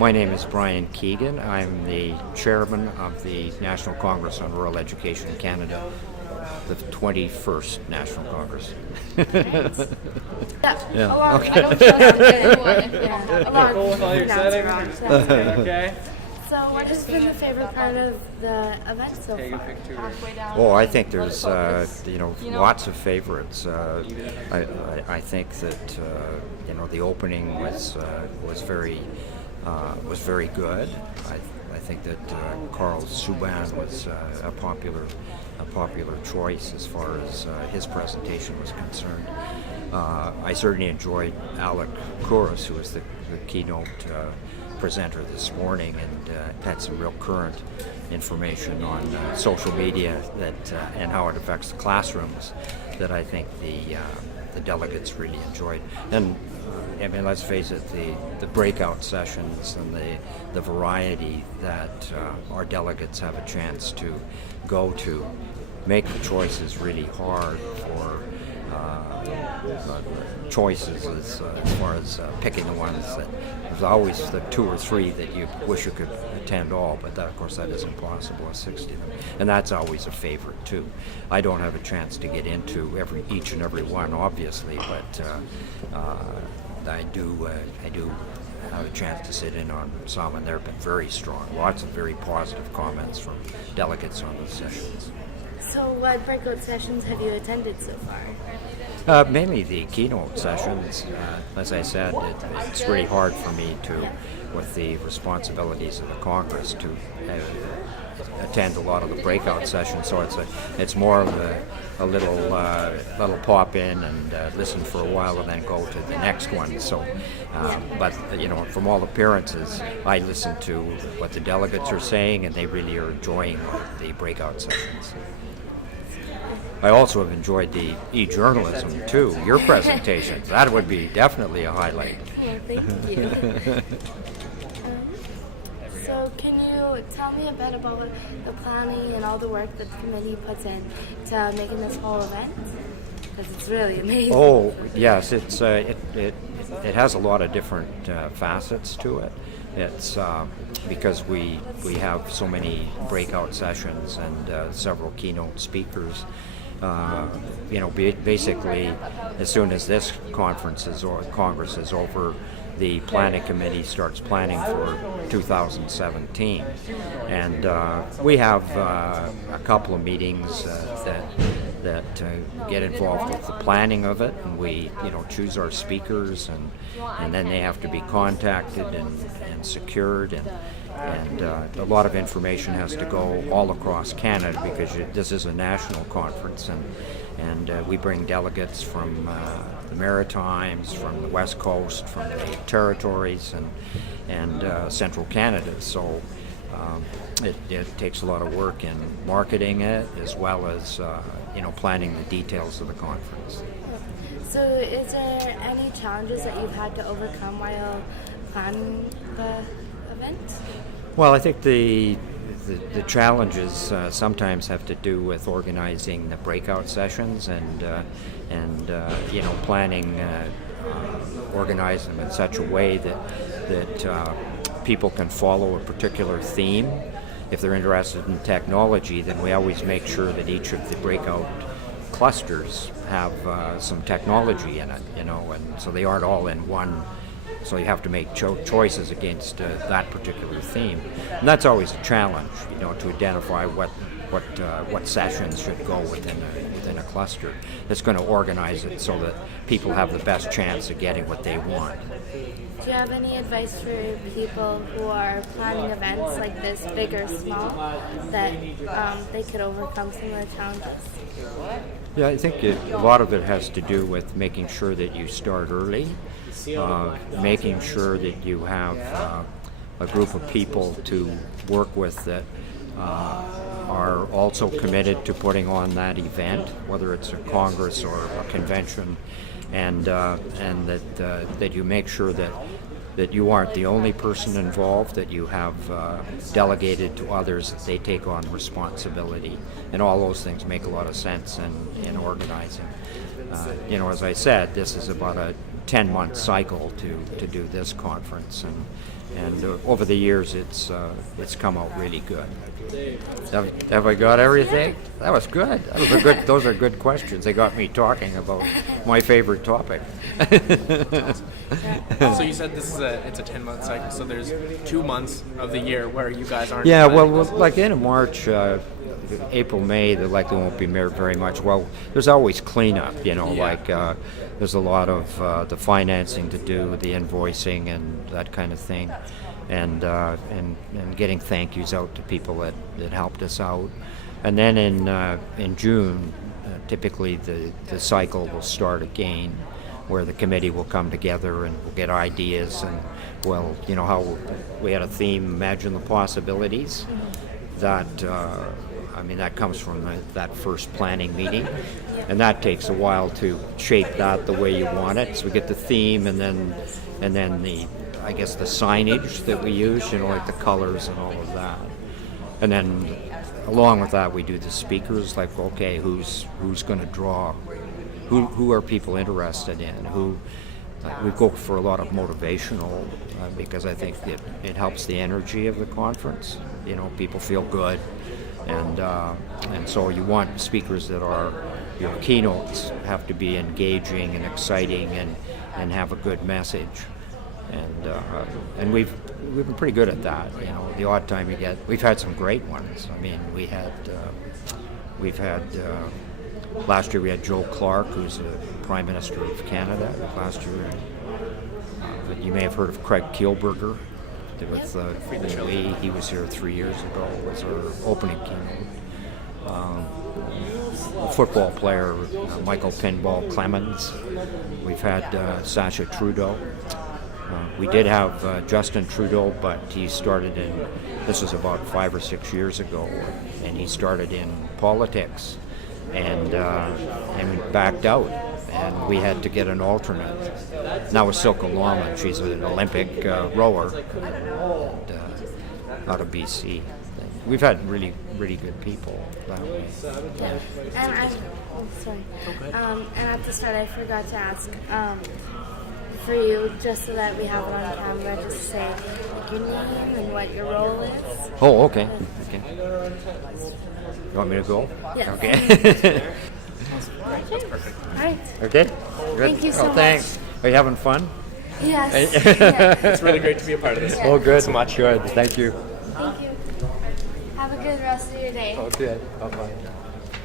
My name is Brian Keegan. I'm the chairman of the National Congress on Rural Education in Canada, the 21st National Congress. Yeah. Okay. I don't trust anyone if they don't have a lot Cool with all your settings? Okay. So what has been the favorite part of the event so Take a far? picture. Halfway down. Oh, I think there's You know? lots of favorites. I think that the opening was very good. I think that Carl Subban was a popular choice as far as his presentation was concerned. I certainly enjoyed Alec Kouros, who was the keynote presenter this morning, and had some real current information on social media and how it affects the classrooms that I think the delegates really enjoyed. And I mean, let's face it, the breakout sessions and the variety that our delegates have a chance to go to make the choices really hard for choices as far as picking the ones that there's always the 2 or 3 that you wish you could attend all, but of course that isn't possible with 60 of them, and that's always a favorite too. I don't have a chance to get into each and every one, obviously, but I do have a chance to sit in on some, and they've been very strong. Lots of very positive comments from delegates on those sessions. So what breakout sessions have you attended so far? Mainly the keynote sessions. As I said, it's really hard for me with the responsibilities of the Congress, to attend a lot of the breakout sessions. So it's more of a little pop in and listen for a while and then go to the next one. So, but from all appearances, I listen to what the delegates are saying, and they really are enjoying the breakout sessions. I also have enjoyed the e-journalism too, your presentations. That would be definitely a highlight. Well, thank you. So can you tell me a bit about the planning and all the work that the committee puts in to making this whole event? Because it's really amazing. Oh, yes, it has a lot of different facets to it. It's because we have so many breakout sessions and several keynote speakers. Basically, as soon as this Congress is over, the planning committee starts planning for 2017, and we have a couple of meetings that get involved with the planning of it, and we choose our speakers, and then they have to be contacted and secured, and a lot of information has to go all across Canada, because this is a national conference, and we bring delegates from the Maritimes, from the West Coast, from the territories, and Central Canada. So it takes a lot of work in marketing it, as well as planning the details of the conference. So is there any challenges that you've had to overcome while planning the event? Well, I think the challenges sometimes have to do with organizing the breakout sessions and planning, organize them in such a way that people can follow a particular theme. If they're interested in technology, then we always make sure that each of the breakout clusters have some technology in it, and so they aren't all in one. So you have to make choices against that particular theme, and that's always a challenge, to identify what sessions should go within a cluster. That's going to organize it so that people have the best chance of getting what they want. Do you have any advice for people who are planning events like this, big or small, that they could overcome some of the challenges? Yeah, I think a lot of it has to do with making sure that you start early, making sure that you have a group of people to work with that are also committed to putting on that event, whether it's a congress or a convention, and that you make sure that you aren't the only person involved, that you have delegated to others, that they take on responsibility, and all those things make a lot of sense in organizing. As I said, this is about a 10-month cycle to do this conference, And over the years, it's come out really good. Have I got everything? That was good. Those are good questions. They got me talking about my favorite topic. So you said it's a 10-month cycle. So there's 2 months of the year where you guys aren't. Yeah, planning well, this. like in March, April, May, they likely won't be married very much. Well, there's always cleanup, like there's a lot of the financing to do, the invoicing and that kind of thing, and getting thank yous out to people that helped us out. And then in June, typically the cycle will start again, where the committee will come together and we'll get ideas and, well, how we had a theme, Imagine the Possibilities. That that comes from that first planning meeting, and that takes a while to shape that the way you want it. So we get the theme, and then the signage that we use, like the colors and all of that, and then along with that we do the speakers. Like, okay, who's going to draw? Who are people interested in? We go for a lot of motivational because I think it helps the energy of the conference. People feel good. And so you want speakers that are, keynotes have to be engaging and exciting and have a good message. And we've been pretty good at that. The odd time we've had some great ones. We've had last year we had Joe Clark, who's the Prime Minister of Canada. Last year, you may have heard of Craig Kielburger. He was here 3 years ago. Was our opening keynote. Football player Michael Pinball Clemens. We've had Sacha Trudeau. We did have Justin Trudeau, but he started this was about 5 or 6 years ago, and he started in politics and backed out. And we had to get an alternate. Now with Silke Lawman, she's an Olympic rower out of BC. We've had really, really good people that way. Yeah. And sorry. And at the start, I forgot to ask for you, just so that we have it on camera, just to say like your name and what your role is. Oh, okay. You want me to go? Yeah. Okay. That's perfect. All right. Okay. Good. Thank you so much. Thanks. Are you having fun? Yes. Yeah. It's really great to be a part of this. Oh, good. So much. Good. Thank you. Thank you. Have a good rest of your day. Okay. Bye-bye.